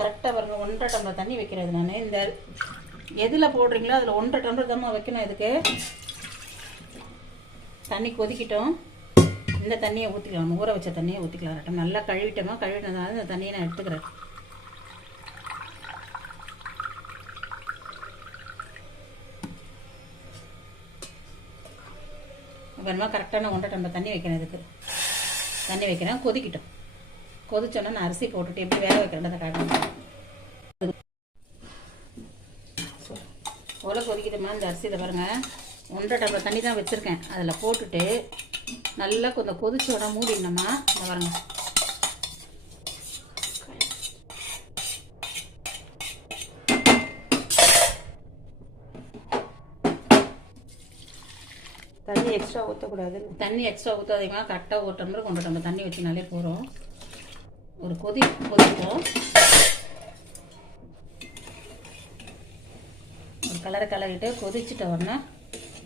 கரெக்டாக பாருங்க ஒன்றரை டம்ளர் தண்ணி வைக்கிறது நான். இந்த எதில் போடுறீங்களோ அதில் ஒன்றரை டம்ளர் தான் வைக்கணும் இதுக்கு. தண்ணி கொதிக்கிட்டோம். இந்த தண்ணியை ஊற்றிக்கலாம் ஊற வச்ச தண்ணியை ஊற்றிக்கலாம் ரெட்டம் நல்லா கழுவிட்டோமா? கழுவினதால இந்த தண்ணியை நான் எடுத்துக்கிறேன். அப்புறமா கரெக்டான ஒன்றரை டம்ளர் தண்ணி வைக்கிறேன் இதுக்கு. தண்ணி வைக்கிறேன். கொதிக்கிட்டோம். கொதிச்சோன்னா நான் அரிசி போட்டுட்டு எப்படி வேக வைக்கிறேன் காட்டணும் உலை கொதிக்கிட்டோம்னா இந்த அரிசியில் இதை பாருங்க. ஒன்றரை டம்ளர் தண்ணி தான் வச்சுருக்கேன். அதில் போட்டுட்டு நல்லா கொஞ்சம் கொதிச்சோட மூடிடணுமா இந்த பாருங்க. தண்ணி எக்ஸ்ட்ரா ஊற்றக்கூடாது தண்ணி எக்ஸ்ட்ரா ஊற்றாதீங்கன்னா கரெக்டாக ஒரு டம்ளர் கொண்டு டம்ளர் தண்ணி வச்சுனாலே போகிறோம் ஒரு கொதி கொதிப்போம். ஒரு கலரை கலரிட்டு கொதிச்சுட்ட உடனே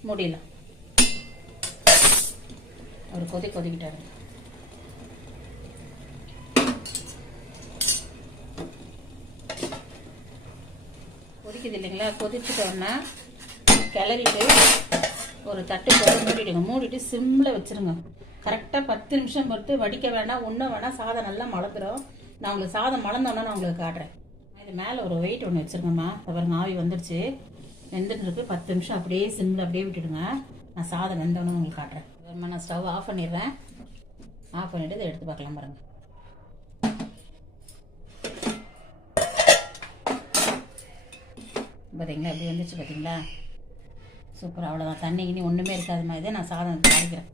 முடியலாம் ஒரு கொதி கொதிக்கிட்டாங்க கொதிக்குது இல்லைங்களா? கொதிச்சுட்ட உடனே கிளறிட்டு ஒரு தட்டு போட்டு மூடிடுங்க. மூடிட்டு சிம்மில் வச்சுருங்க. கரெக்டாக பத்து நிமிஷம் பொறுத்து வடிக்க வேணாம் ஒன்றும் வேணாம் சாதம் நல்லா மலர்ந்துடும் நான் உங்களுக்கு சாதம் மலர்ந்தோன்னே நான் உங்களுக்கு காட்டுறேன். இது மேலே ஒரு வெயிட் ஒன்று வச்சுருங்கம்மா பாருங்க ஆவி வந்துடுச்சு வெந்துட்டு பத்து நிமிஷம் அப்படியே சிம்மில் அப்படியே விட்டுடுங்க. நான் சாதம் வெந்தோன்னு உங்களுக்கு காட்டுறேன். நான் ஸ்டவ் ஆஃப் பண்ணிடுறேன். ஆஃப் பண்ணிவிட்டு இதை எடுத்து பார்க்கலாம் பாருங்கள் பார்த்தீங்களா இப்படி வந்துச்சு பார்த்தீங்களா சூப்பர். அவ்வளோதான் தண்ணி இனி ஒன்றுமே இருக்காதுமா இதே நான் சாதம் தாளிக்கிறேன்